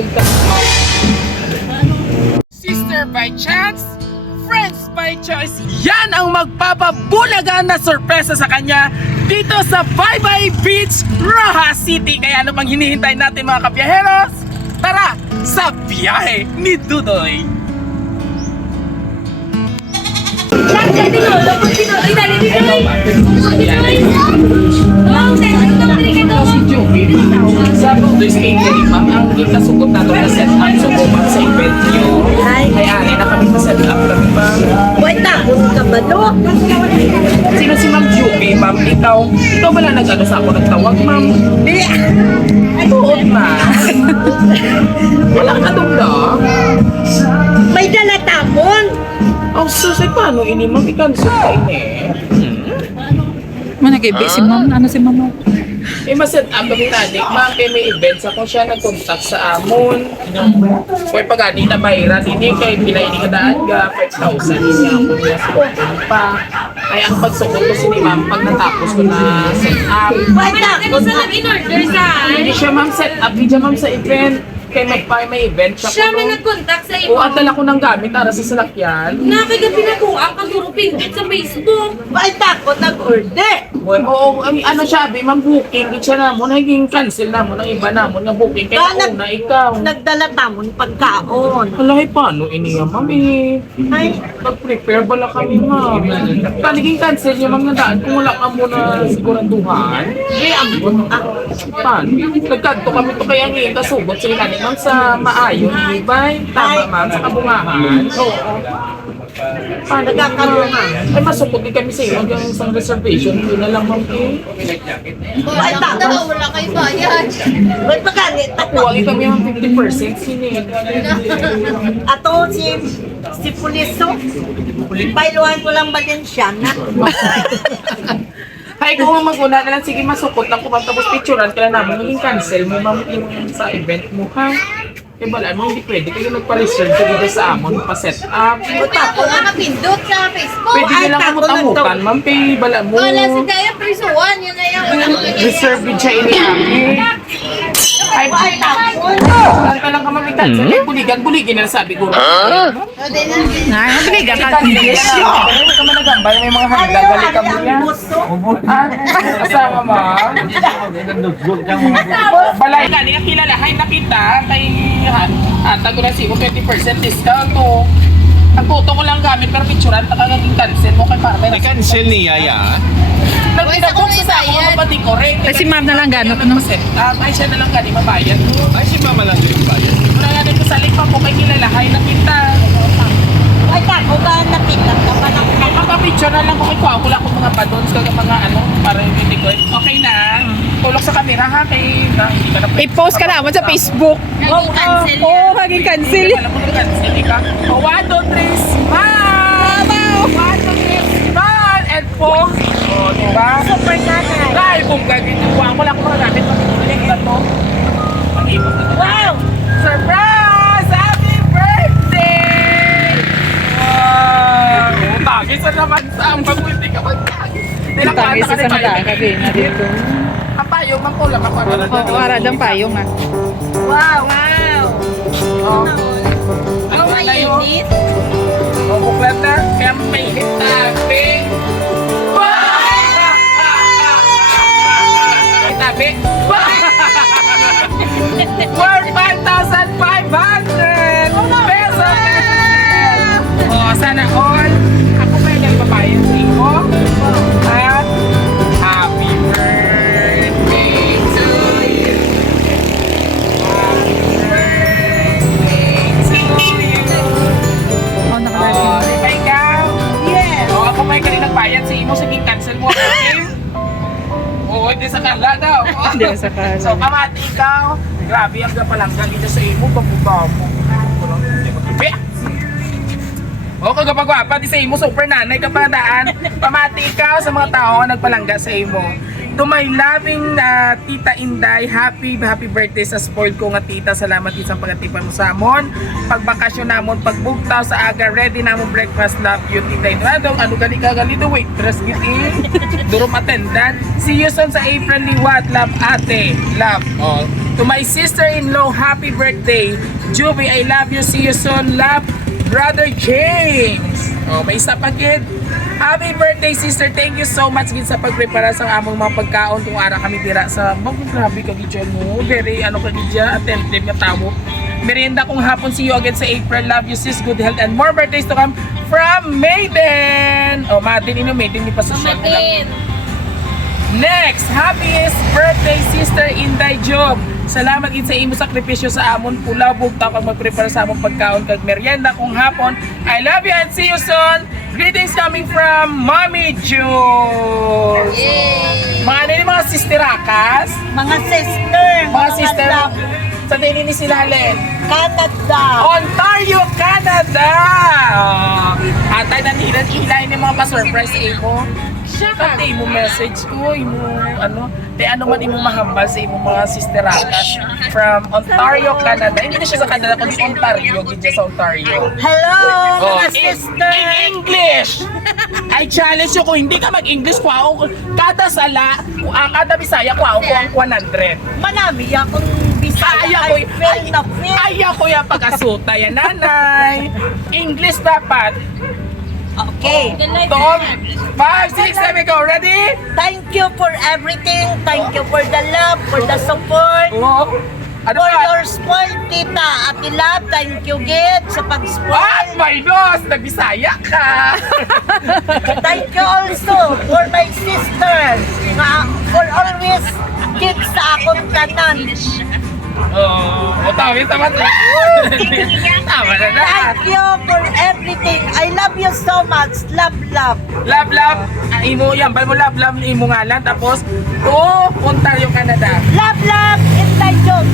cancel ka. Sister by chance, friends by choice. Yan ang magpapabulaga na sorpresa sa kanya dito sa Baybay Beach, Rojas City. Kaya ano pang hinihintay natin mga kabiyaheros? Tara sa biyahe ni Dudoy. Sa Dudoy sa catering, ma'am, ang ikasugot na ito na set up sumubak sa event nyo. Kaya na kami sa set up kami, ma'am. Wait na, ka ba do? Sino si Ma'am Juby, ma'am? Ikaw ba lang nag-ano sa ako nagtawag, ma'am? Tuod na. Wala ka doon na. May dala tapon. Ang susay, paano ini, ma'am? I-cancel ka ini. Managay si ma'am, ano si mama? Maset up kami tadik, ma'am, kaya may events ako siya nag-contact sa amon. Kaya pag hindi na bayaran, hindi kay pinaini ka daan ga 5,000 niya ako niya sa pa. Kaya ang pagsukot ko si ni ma'am pag natapos ko na set up. Wait na, kung sa in-order sa Hindi siya ma'am set up, hindi siya ma'am sa event. Kaya may event siya siya may ko. nag-contact sa O, iyo. atala ko ng gamit para sa salakyan. Nakagabi na ko ang kagurupin sa Facebook. wait na, kung nag-order. Oo, ano siya, abi, ma'am booking. Di siya na mo, naging cancel na mo, ng iba na mo, ng booking. Kaya Nag- una, ikaw. Nagdala tamon pagkaon. Alay, paano iniya, ma'am? Ay, Nag-prepare bala kami, ma'am. Taliging cancel niya, ma'am, nadaan. Kung wala ka muna siguranduhan. Paano? Nagkanto kami to kaya ngayon, kasugot sila kanina, ma'am, sa maayo, ibay. Tama, ma'am, sa kabungahan. Oo. Paano nagkakaroon na. Ay, masukot din kami sa iyo. Hanggang isang reservation. Yun na lang, ma'am. Wait na, Wala kayo bayad. wait pa ganit. Huwag kami ang 50% sinil. Ato si Puliso. Bailuhan ko lang Valenciana. Ay, kung mag-una na lang, sige, masukot lang kung tapos picturean ka lang namin, maging cancel mo, ma'am, yung sa event mo, ha? Eh, bala mo, hindi pwede kayo nagpa-reserve ka dito sa amon, pa-set up. Ako nakapindot sa Facebook. Pwede nyo lang kamutamutan, ma'am, pay, bala mo. Wala si Gaya Prisuan. Yun na yung Reserve din siya ini-amin. Ay, Tapon. ka lang ka, ma'am, i-cancel. Ay, buligan na sabi ko. Ay, mabiligan ka. Hindi ka managambay, may mga handa, gali ka mo yan. Kasama, ma'am. Balay, kanina kilalahay na kita, kay tago na sigo 20% discount to. Ang photo ko lang gamit, pero picturean, nakagaging cancel mo kay para may I-cancel ni Yaya. nagtinabok sa ako mga pati correct. Ay, si ma'am na lang gano'n, ano? Ay, siya na lang gano'n, mabayad. Ay, si Mama lang yung bayan. Muna nga din ko sa link pa po kay kilalahay na kita. Wait na, kung nakita ka pa lang. Mapapicture na lang kung ikaw. Wala akong mga badons, kaya mga ano, para hindi ko. Okay na. Tulog sa camera ha, kay hindi ka na pwede. I-post ka naman sa Facebook. Naging cancel Oo, yan. maging cancel. Alam mo na cancel ka. 1, 2, 3, smile! 1, 2, 3, smile! And pose. O, diba? Super nanay. Dahil kung gagawin, ko lang kung nagamit pag-iulit na to. Pag-ipos na to. Wow! Surprise! Happy birthday! Wow! Tagis na naman sa ang pag-uwi ka mag-tagis. Tangis sa sandaan ka din na dito. Ang payong, mang kulang ako. Oo, aradang payong ah. Wow! Oh. Ang mainit. Oh, buklat na. Kaya mainit na. Ping! Tabi. For 5,500 pesos. Oh, sana all. Ako ba yung nagpapayan sa iyo? At happy birthday to you. Happy birthday to you. Oo, nakalagay. Oh, di ba ikaw? Yes. Oh, ako ba yung kanina nagbayad sa imo? Sige, cancel mo. Okay? Oo, hindi sa kala daw. Hindi sa kala. So, kamati ikaw. Grabe, ang kapalangga dito sa imo. Babuba mo. O, kagapagwapa, di sa imo, super nanay ka pa daan. Pamati ikaw sa mga tao na nagpalangga sa imo. To my loving Tita Inday, happy birthday sa spoiled ko nga tita. Salamat din sa pagatipan mo sa amon. Pagbakasyon namon, pagbugtaw sa aga, ready namon breakfast. Love you, Tita Inday. Ano gali ka gali the waitress gitin. Durom attendant. See you soon sa April Liwat. Love ate. Love. Oh. To my sister-in-law, happy birthday. Juby, I love you. See you soon. Love, Brother James. Oh, may isa pa, kid. Happy birthday, sister. Thank you so much gid sa pagprepara sa among mga pagkaon kung ara kami dira sa grabe ka gid mo. Very ka gid attentive nga tao. Merienda kong hapon. See you again sa April. Love you, sis. Good health and more birthdays to come from Maiden. Oh, Maiden Maiden ni pa social. Next, happiest birthday, Sister Inday Job. Salamat gid sa imo sakripisyo sa amon pulabog ta kag magprepara sa among pagkaon kag merienda kung hapon. I love you and see you soon. Greetings coming from Mommy Jules. Mga nini mga sisterakas, Mga sister. mga sister. love. Sa dini ni sila Len. Canada. Ontario, Canada. Atay na hilay ni mga pa-surprise sa imo. Pati mo message ko, imo ano, man imo mahambal sa imo mga sisterakas from Ontario, Canada. Hindi na siya sa Canada, kundi Ontario, gid siya sa Ontario. Hello, mga in sister. English! I challenge you kung hindi ka mag-English, kwaong kada sala, kada Bisaya, kwaong ko ang 100. Manami akong Bisaya. Ayaw ko, I feel na feel. ayaw ko yung pag-asuta yan, nanay. English dapat. Okay. Tom, 5, 6, 7, go. Ready? Thank you for everything. Thank you for the love, for the support. Oh. Ano For ba? your spoil, tita. Ate Love, thank you, Gid, sa Ah, pag-spoil. my Diyos! Nagbisaya ka! Thank you also for my sister. Nga, for always give sa akong tanan. Oh, tama na. Tama na na. Thank you for everything. I love you so much. Love, love. Love, love. Imo, yan. Bal mo love, love. Imo ngalan. Tapos, to Ontario, Canada. Love, love, in my job.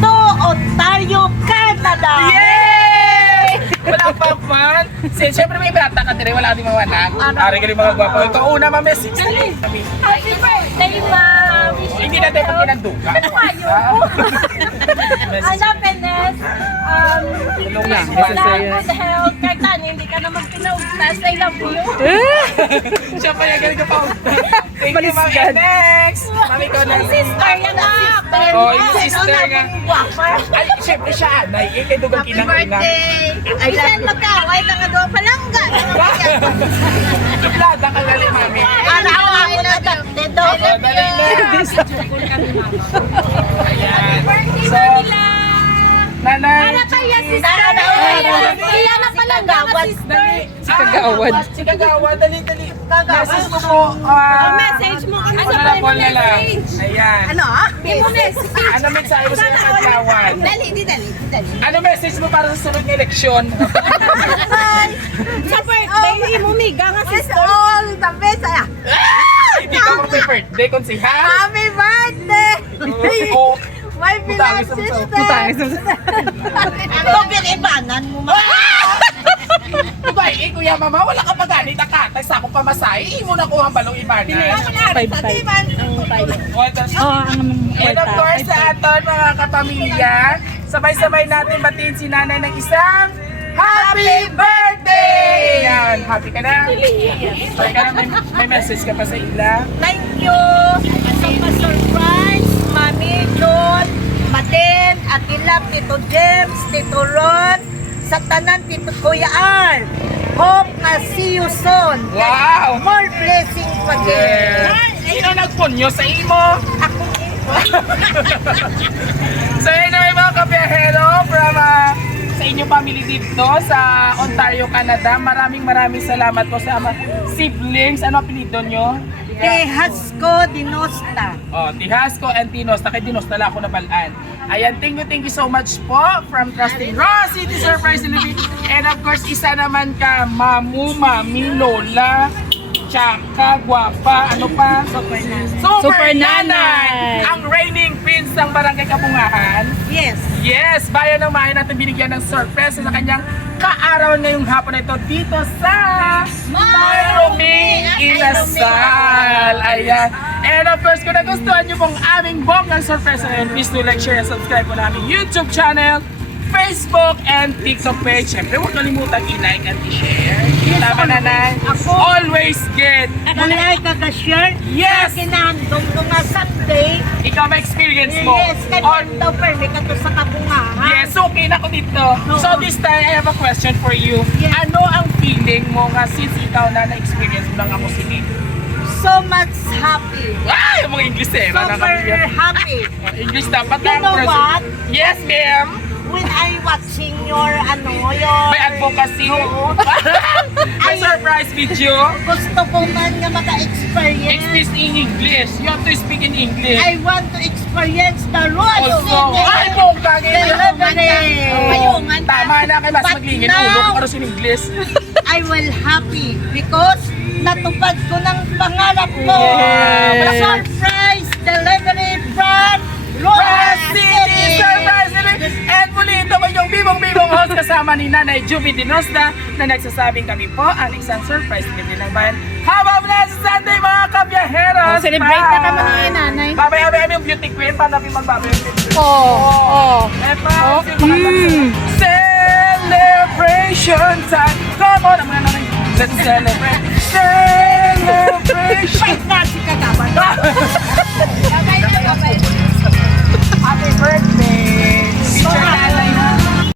To Ontario, Canada. Yay! Wala pa man. Siyempre may bata ka dire, wala ka di mawanak. Ari ka di mga gwapo. Ito una ma-message kami. Happy birthday, ma'am! Hindi na tayo pag pinanduka. Ang happiness, Tulong lang. good health, kahit tani, hindi ka naman pinaugtas. I love you. Siya pa yung galing ka pa. Thank you, Mami. Next! Mami ko na. Sister, yan na! Oh, yung sister nga. Ay, syempre siya, anay. Eh, kay dugang kinang-kinang. Ay, saan magkaway, nakagawa palangga. Duplada ka galing, Mami. Araw ako na dito. Oh, dali na. Ayan. So, nanay. Para kaya, sister. Kaya na palangga ka, sister. Dali. Si Kagawad. Si Kagawad, dali. Message mo po. Message mo kami Ano sa na po na lang. message. Ayan. Ano? Mo message. Ano mensahe mo sa Kagawad? Dali. Ano message mo para sa sunod na eleksyon? Sa birthday, imumiga nga, sister. All the best. Hindi ka mag-birthday, konsihan. Happy birthday! Oo. My beloved sister! Putangis. Ano pinibanan mo, ma? Diba, kuya mama, wala ka pa ganit akatay sa akong pamasay. Imo na kuha balong ibana. And of course, sa aton mga kapamilya, sabay-sabay natin batiin si nanay ng isang happy birthday! Yan, happy ka na? Happy ka na, may message ka pa sa ila. Thank you sa pa-surprise, Mami John, Maden, Ate Love, Tito James, Tito Ron, sa tanan, Tito Kuya Ar. Hope na see you soon. Wow! More blessings pa din. Sino nagpunyo sa imo? Ako So yun na mga kabiyahero from sa inyong family dito sa Ontario, Canada. Maraming salamat po sa mga siblings. Ano apelido nyo? Tehasco Dinosta. Oh, Tihasco and Tinosta. Kay Dinosta lang ako nabalaan. Ayan, thank you so much po from Trusting Raw City Surprise Delivery. And of course, isa naman ka, Mamu, Mami, Lola, Tsaka, Guapa, ano pa? Super Nanay! Ang reigning prince ng Barangay Kabungahan. Yes. Yes, bayan ng Mahay natin binigyan ng surprise sa kanyang kaarawan ngayong hapon na ito dito sa Mayroong Inasal. Ayan. And of course, kung nagustuhan nyo pong aming bonggang surprise na yun, please do like, share, and subscribe po na aming YouTube channel, Facebook, and TikTok page. Siyempre, huwag kalimutan i-like at i-share. Tama na na. Always get. Manay ka ka-shirt. Yes! Kinandong ko nga Sunday. ikaw ma-experience mo. Yes, On, kanina daw permi ka to sa kabungahan. yes, okay na ko dito. So this time, I have a question for you. Yes. Ano ang feeling mo nga since ikaw na na-experience mo lang ako sige? So much happy. Ay, mga English eh. Super happy. English dapat You lang. know what? Yes, ma'am. When I watching your your May advocacy. Oo. May surprise video. Gusto ko man nga maka-experience. Express in English. You have to speak in English. I want to experience the road Also, ay, bongga delivery. Payungan. Tama na kay mas But maglingin. now- Ulo ko para sa English. I will happy because natupad ko ng pangarap ko. Yes. Surprise delivery from Ross Ross City Surprise City! And muli ito ko yung bibong-bibong host kasama ni Nanay Juvie Dinosda na nagsasabing kami po ang isang surprise din ng bayan. Have a blessed Sunday mga kabiyaheros! Celebrate na kami ni nanay. Babay-abay yung beauty queen para namin magbabay yung beauty queen. Oh. Eto, celebration time! Come on, naman namin. Let's celebrate! Celebration! Fight na si Kagaban.